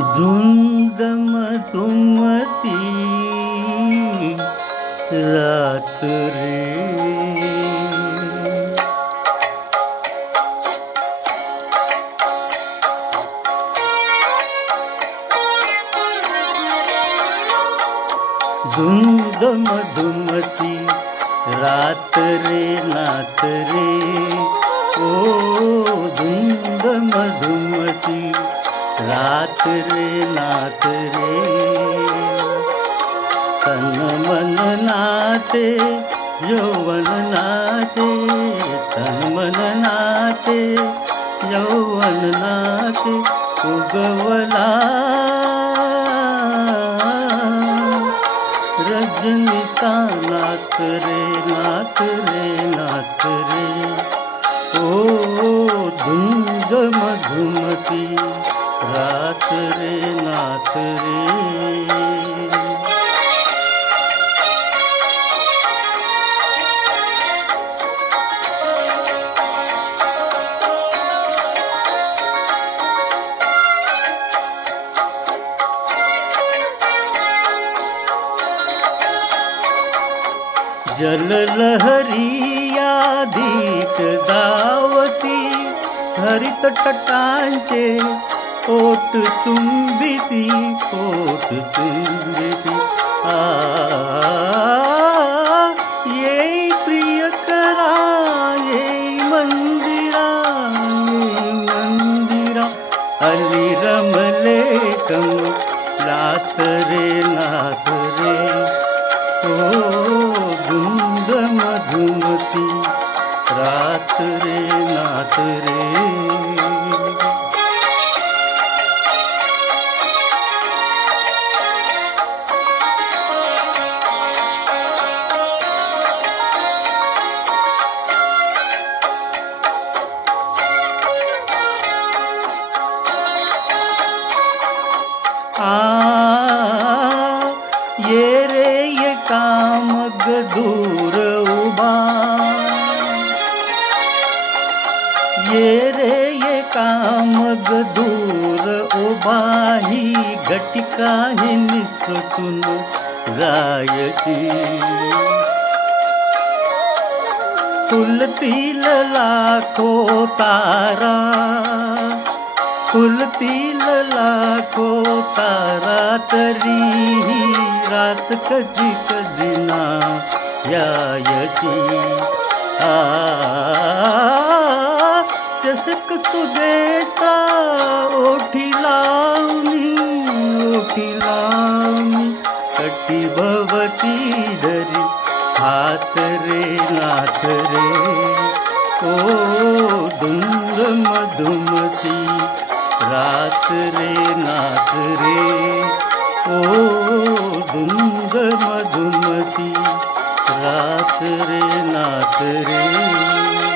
धुंद मधुमती रात रे. धुंद मधुमती रात रे नाथ रे. ओ धुंद मधुमती रात रे नाथ रे. तन मन नाचे यौवन नाचे. तन मन नाचे यौवन नाचे. उगवला रजनीचा नाथ रे नाथ रे नाथ रे. ओ धुंद मधुमती रात रे नाथ रे. जललहरिया धीट धावती. हरित तटांचे ओट चुंबिती. ओट चुंबिती. ये प्रियकरा ये मंदिरा. ये मंदिरा अली रमले कमलात रे नाथ रे. ओ धुंद मधुमती रात रे नाथ रे. ये रे ये कामग दूर उभा. ये रे ये कामग दूर उभा. ही घटिका ही निसटून जायची. फुलतील लाखो तारा. फुलतील लाखो तारा. तरी रात कधी कधी ना यायची. चषक सुदेचा ओठी लावणी. ओठी लावणी कटी भवती धरी हात रे नाथ रे. ओ धुंद मधुमती रात रे नाथ रे. ओ धुंद मधुमती रात रे नाथ रे.